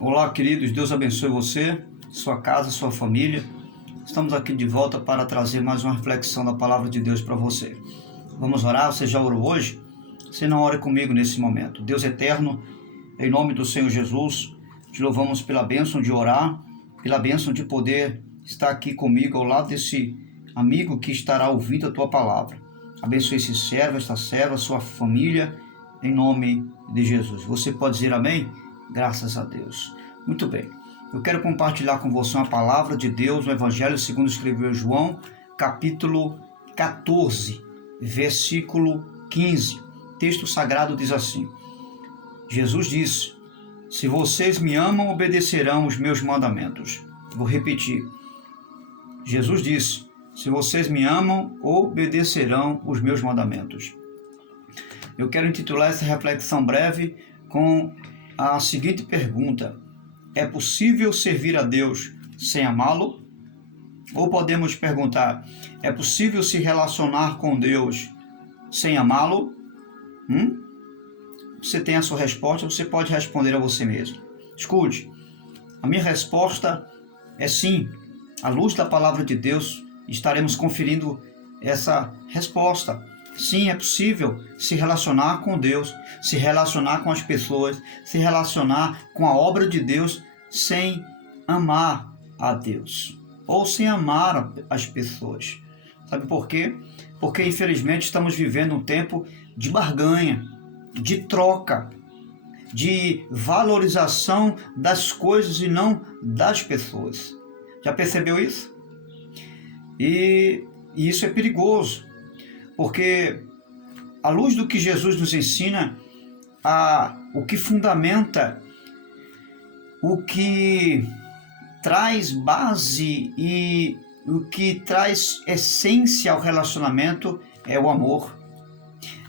Olá, queridos, Deus abençoe você, sua casa, sua família. Estamos aqui de volta para trazer mais uma reflexão da palavra de Deus para você. Vamos orar? Você já orou hoje? Se não, ore comigo nesse momento. Deus eterno, em nome do Senhor Jesus, te louvamos pela bênção de orar, pela bênção de poder estar aqui comigo ao lado desse amigo que estará ouvindo a tua palavra. Abençoe esse servo, esta serva, sua família, em nome de Jesus. Você pode dizer amém? Graças a Deus. Muito bem. Eu quero compartilhar com você uma palavra de Deus, o Evangelho segundo escreveu João, capítulo 14, versículo 15. O texto sagrado diz assim: Jesus disse: se vocês me amam, obedecerão os meus mandamentos. Vou repetir. Jesus disse: se vocês me amam, obedecerão os meus mandamentos. Eu quero intitular essa reflexão breve com a seguinte pergunta: é possível servir a Deus sem amá-lo? Ou podemos perguntar: é possível se relacionar com Deus sem amá-lo? Você tem a sua resposta, você pode responder a você mesmo. Escute, a minha resposta é sim. À luz da palavra de Deus, estaremos conferindo essa resposta. Sim, é possível se relacionar com Deus, se relacionar com as pessoas, se relacionar com a obra de Deus sem amar a Deus ou sem amar as pessoas. Sabe por quê? Porque infelizmente estamos vivendo um tempo de barganha, de troca, de valorização das coisas e não das pessoas. Já percebeu isso? E isso é perigoso. Porque, à luz do que Jesus nos ensina, o que fundamenta, o que traz base e o que traz essência ao relacionamento é o amor.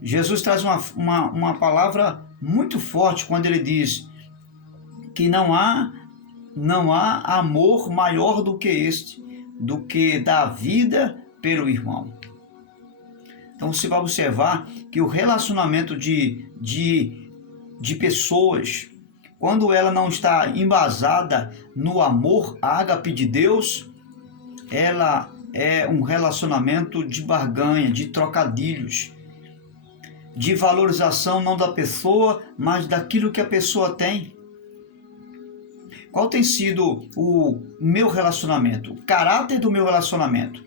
Jesus traz uma palavra muito forte quando ele diz que não há amor maior do que este, do que dar vida pelo irmão. Então você vai observar que o relacionamento de pessoas, quando ela não está embasada no amor ágape de Deus, ela é um relacionamento de barganha, de trocadilhos, de valorização não da pessoa, mas daquilo que a pessoa tem. Qual tem sido o meu relacionamento, o caráter do meu relacionamento?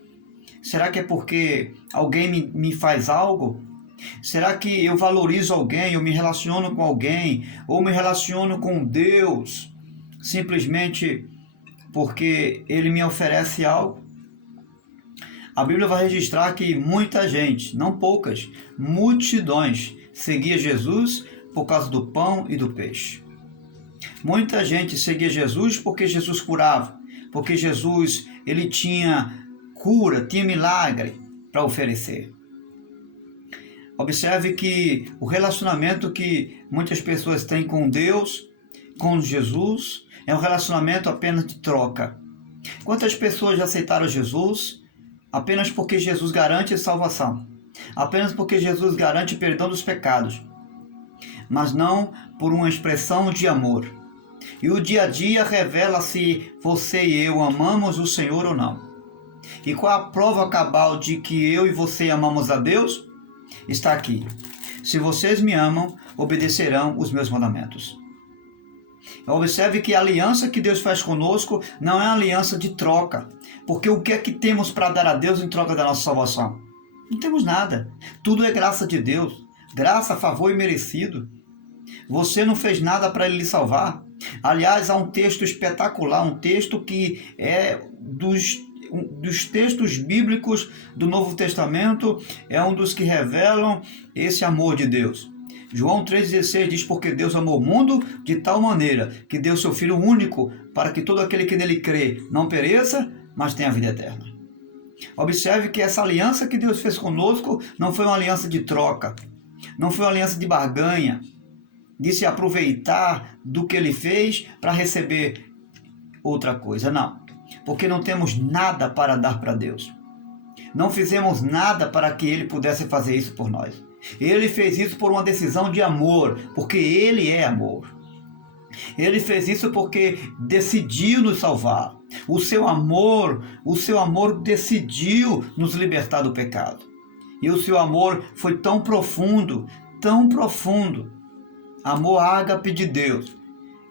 Será que é porque alguém me faz algo? Será que eu valorizo alguém, eu me relaciono com alguém, ou me relaciono com Deus, simplesmente porque Ele me oferece algo? A Bíblia vai registrar que muita gente, não poucas, multidões, seguia Jesus por causa do pão e do peixe. Muita gente seguia Jesus porque Jesus curava, porque Jesus ele tinha cura, tinha milagre para oferecer. Observe que o relacionamento que muitas pessoas têm com Deus, com Jesus, é um relacionamento apenas de troca. Quantas pessoas já aceitaram Jesus apenas porque Jesus garante salvação, apenas porque Jesus garante perdão dos pecados, mas não por uma expressão de amor. E o dia a dia revela se você e eu amamos o Senhor ou não. E qual a prova cabal de que eu e você amamos a Deus? Está aqui. Se vocês me amam, obedecerão os meus mandamentos. Observe que a aliança que Deus faz conosco não é uma aliança de troca. Porque o que é que temos para dar a Deus em troca da nossa salvação? Não temos nada. Tudo é graça de Deus. Graça, favor e merecido. Você não fez nada para Ele lhe salvar. Aliás, há um texto espetacular, um texto que é dos textos bíblicos do Novo Testamento, é um dos que revelam esse amor de Deus. João 3,16 diz: porque Deus amou o mundo de tal maneira que deu seu Filho único, para que todo aquele que nele crê não pereça, mas tenha a vida eterna. Observe que essa aliança que Deus fez conosco não foi uma aliança de troca, não foi uma aliança de barganha, de se aproveitar do que Ele fez para receber outra coisa, não. Porque não temos nada para dar para Deus. Não fizemos nada para que Ele pudesse fazer isso por nós. Ele fez isso por uma decisão de amor, porque Ele é amor. Ele fez isso porque decidiu nos salvar. O seu amor decidiu nos libertar do pecado. E o seu amor foi tão profundo, amor ágape de Deus,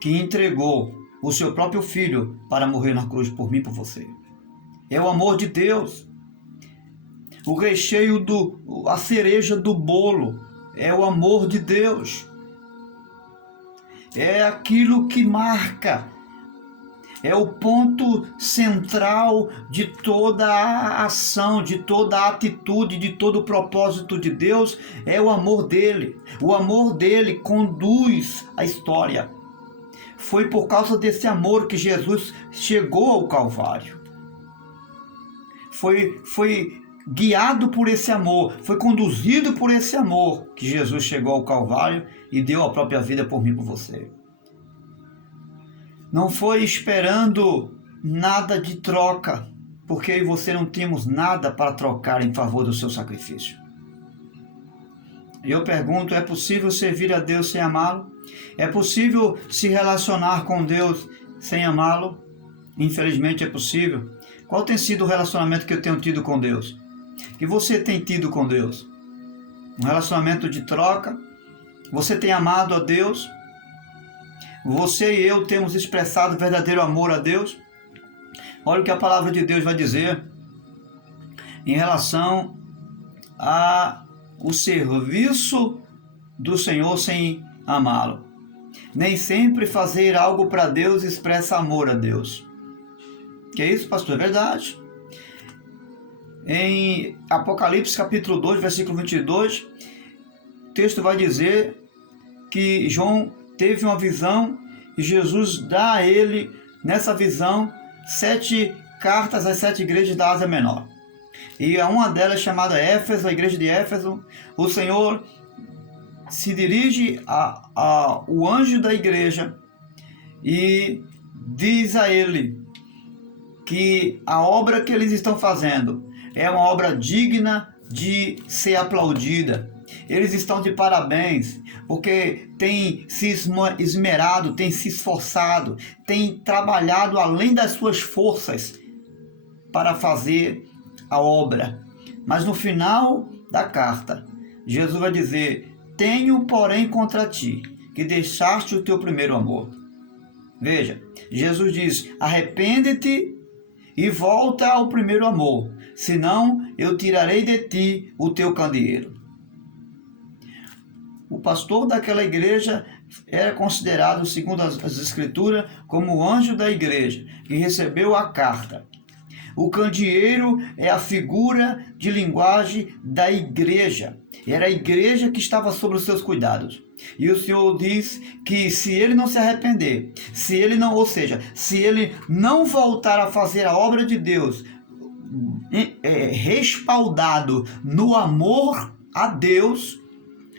que entregou o seu próprio Filho para morrer na cruz por mim e por você. É o amor de Deus. O recheio, a cereja do bolo é o amor de Deus. É aquilo que marca, é o ponto central de toda a ação, de toda a atitude, de todo o propósito de Deus, é o amor dele. O amor dele conduz a história. Foi por causa desse amor que Jesus chegou ao Calvário. Foi guiado por esse amor, foi conduzido por esse amor que Jesus chegou ao Calvário e deu a própria vida por mim e por você. Não foi esperando nada de troca, porque eu e você não tínhamos nada para trocar em favor do seu sacrifício. Eu pergunto, é possível servir a Deus sem amá-lo? É possível se relacionar com Deus sem amá-lo? Infelizmente é possível. Qual tem sido o relacionamento que eu tenho tido com Deus? Que você tem tido com Deus? Um relacionamento de troca? Você tem amado a Deus? Você e eu temos expressado verdadeiro amor a Deus? Olha o que a palavra de Deus vai dizer em relação ao serviço do Senhor sem amá-lo. Nem sempre fazer algo para Deus expressa amor a Deus. Que é isso, pastor? É verdade. Em Apocalipse capítulo 2, versículo 22, o texto vai dizer que João teve uma visão e Jesus dá a ele, nessa visão, 7 cartas às 7 igrejas da Ásia Menor. E a uma delas, chamada Éfeso, a igreja de Éfeso, o Senhor se dirige ao anjo da igreja e diz a ele que a obra que eles estão fazendo é uma obra digna de ser aplaudida. Eles estão de parabéns, porque têm se esmerado, têm se esforçado, têm trabalhado além das suas forças para fazer a obra. Mas no final da carta, Jesus vai dizer: tenho, porém, contra ti, que deixaste o teu primeiro amor. Veja, Jesus diz: arrepende-te e volta ao primeiro amor, senão eu tirarei de ti o teu candeeiro. O pastor daquela igreja era considerado, segundo as escrituras, como o anjo da igreja, que recebeu a carta. O candeeiro é a figura de linguagem da igreja. Era a igreja que estava sob os seus cuidados. E o Senhor diz que se ele não se arrepender, se ele não voltar a fazer a obra de Deus, respaldado no amor a Deus,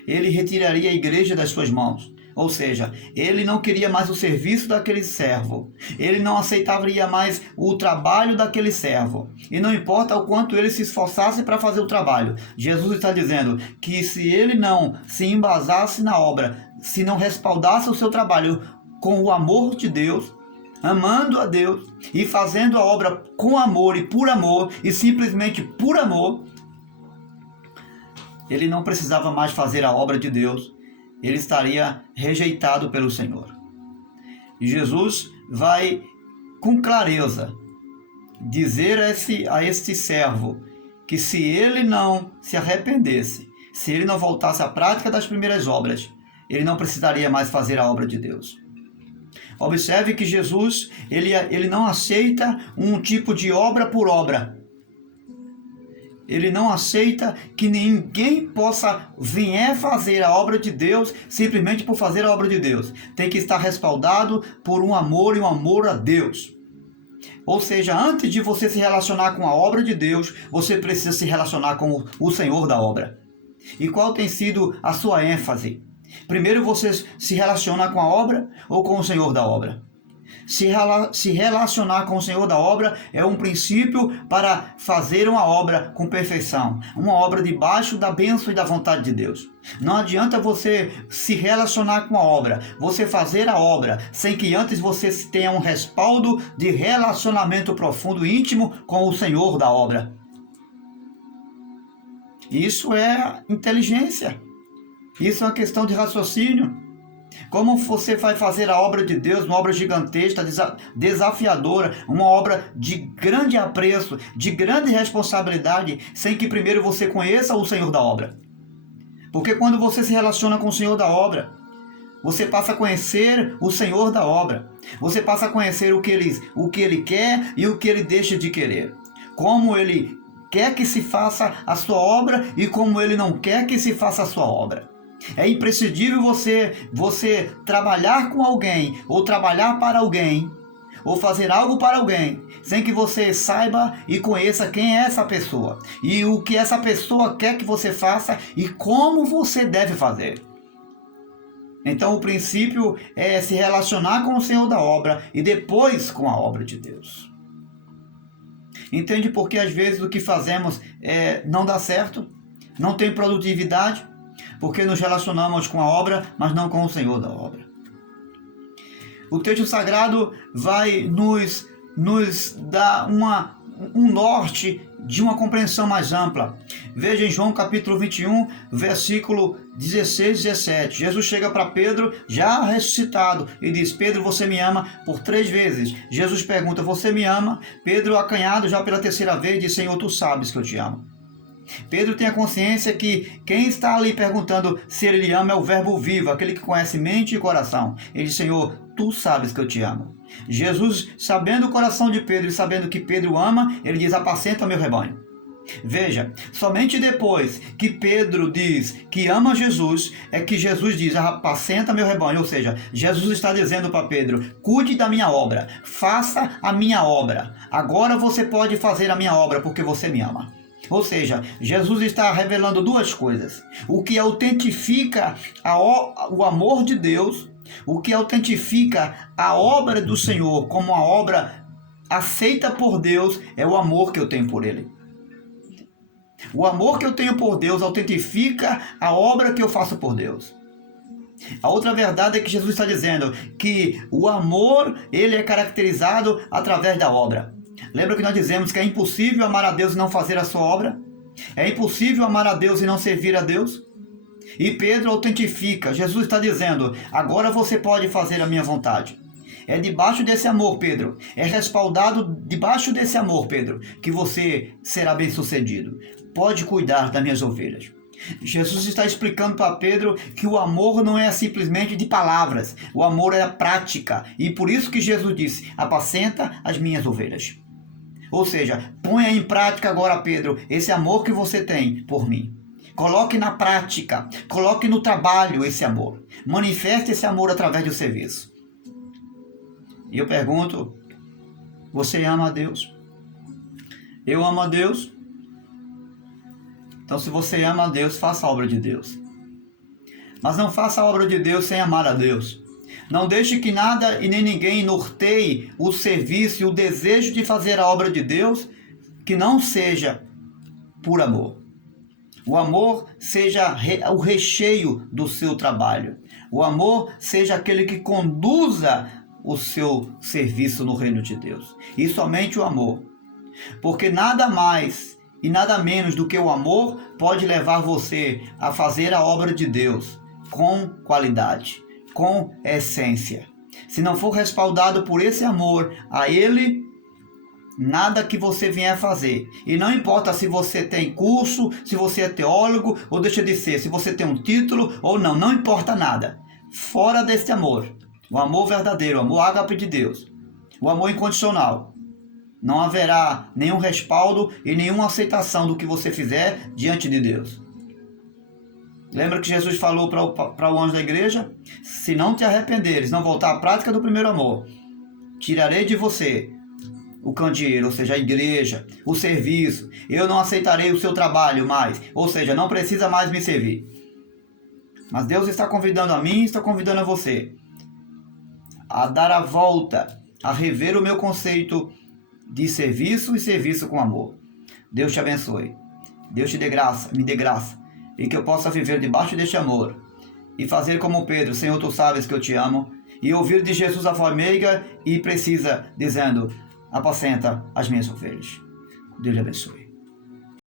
ele retiraria a igreja das suas mãos. Ou seja, ele não queria mais o serviço daquele servo. Ele não aceitaria mais o trabalho daquele servo. E não importa o quanto ele se esforçasse para fazer o trabalho. Jesus está dizendo que se ele não se embasasse na obra, se não respaldasse o seu trabalho com o amor de Deus, amando a Deus e fazendo a obra com amor e simplesmente por amor, ele não precisava mais fazer a obra de Deus, ele estaria rejeitado pelo Senhor. E Jesus vai com clareza dizer a este servo que se ele não se arrependesse, se ele não voltasse à prática das primeiras obras, ele não precisaria mais fazer a obra de Deus. Observe que Jesus ele não aceita um tipo de obra por obra. Ele não aceita que ninguém possa vir fazer a obra de Deus simplesmente por fazer a obra de Deus. Tem que estar respaldado por um amor e um amor a Deus. Ou seja, antes de você se relacionar com a obra de Deus, você precisa se relacionar com o Senhor da obra. E qual tem sido a sua ênfase? Primeiro você se relaciona com a obra ou com o Senhor da obra? Se relacionar com o Senhor da obra é um princípio para fazer uma obra com perfeição, uma obra debaixo da bênção e da vontade de Deus. Não adianta você se relacionar com a obra, você fazer a obra, sem que antes você tenha um respaldo de relacionamento profundo e íntimo com o Senhor da obra. Isso é inteligência, isso é uma questão de raciocínio. Como você vai fazer a obra de Deus, uma obra gigantesca, desafiadora, uma obra de grande apreço, de grande responsabilidade, sem que primeiro você conheça o Senhor da obra? Porque quando você se relaciona com o Senhor da obra, você passa a conhecer o Senhor da obra. Você passa a conhecer o que ele quer e o que ele deixa de querer. Como ele quer que se faça a sua obra e como ele não quer que se faça a sua obra. É imprescindível você trabalhar com alguém, ou trabalhar para alguém, ou fazer algo para alguém, sem que você saiba e conheça quem é essa pessoa, e o que essa pessoa quer que você faça, e como você deve fazer. Então o princípio é se relacionar com o Senhor da obra, e depois com a obra de Deus. Entende por que às vezes o que fazemos não dá certo, não tem produtividade? Porque nos relacionamos com a obra, mas não com o Senhor da obra. O texto sagrado vai nos dar um norte de uma compreensão mais ampla. Veja em João capítulo 21, versículo 16 e 17. Jesus chega para Pedro, já ressuscitado, e diz: Pedro, você me ama? Por 3 vezes. Jesus pergunta: você me ama? Pedro, acanhado já pela 3ª vez, diz: Senhor, tu sabes que eu te amo. Pedro tem a consciência que quem está ali perguntando se ele lhe ama é o verbo vivo, aquele que conhece mente e coração. Ele diz: Senhor, tu sabes que eu te amo. Jesus, sabendo o coração de Pedro e sabendo que Pedro ama, ele diz: apacenta meu rebanho. Veja, somente depois que Pedro diz que ama Jesus, é que Jesus diz: apacenta meu rebanho. Ou seja, Jesus está dizendo para Pedro: cuide da minha obra, faça a minha obra. Agora você pode fazer a minha obra porque você me ama. Ou seja, Jesus está revelando 2 coisas. O que autentifica o amor de Deus, o que autentifica a obra do Senhor como uma obra aceita por Deus, é o amor que eu tenho por Ele. O amor que eu tenho por Deus autentifica a obra que eu faço por Deus. A outra verdade é que Jesus está dizendo que o amor, ele é caracterizado através da obra. Lembra que nós dizemos que é impossível amar a Deus e não fazer a sua obra? É impossível amar a Deus e não servir a Deus? E Pedro autentifica. Jesus está dizendo: agora você pode fazer a minha vontade. É debaixo desse amor, Pedro. É respaldado debaixo desse amor, Pedro, que você será bem-sucedido. Pode cuidar das minhas ovelhas. Jesus está explicando para Pedro que o amor não é simplesmente de palavras. O amor é a prática. E por isso que Jesus disse: apacenta as minhas ovelhas. Ou seja, ponha em prática agora, Pedro, esse amor que você tem por mim. Coloque na prática, coloque no trabalho esse amor. Manifeste esse amor através do serviço. E eu pergunto: você ama a Deus? Eu amo a Deus? Então, se você ama a Deus, faça a obra de Deus. Mas não faça a obra de Deus sem amar a Deus. Não deixe que nada e nem ninguém norteie o serviço e o desejo de fazer a obra de Deus que não seja por amor. O amor seja o recheio do seu trabalho. O amor seja aquele que conduza o seu serviço no reino de Deus. E somente o amor. Porque nada mais e nada menos do que o amor pode levar você a fazer a obra de Deus com qualidade, com essência. Se não for respaldado por esse amor a Ele, nada que você vier fazer, e não importa se você tem curso, se você é teólogo ou deixa de ser, se você tem um título ou não, não importa nada. Fora desse amor, o amor verdadeiro, o amor ágape de Deus, o amor incondicional, não haverá nenhum respaldo e nenhuma aceitação do que você fizer diante de Deus. Lembra que Jesus falou para o anjo da igreja? Se não te arrependeres, não voltar à prática do primeiro amor, tirarei de você o candeeiro, ou seja, a igreja, o serviço. Eu não aceitarei o seu trabalho mais, ou seja, não precisa mais me servir. Mas Deus está convidando a mim, está convidando a você a dar a volta, a rever o meu conceito de serviço e serviço com amor. Deus te abençoe. Deus te dê graça, me dê graça, e que eu possa viver debaixo deste amor e fazer como Pedro: Senhor, tu sabes que eu te amo, e ouvir de Jesus a voz meiga e precisa, dizendo: apacenta as minhas ovelhas. Deus te abençoe.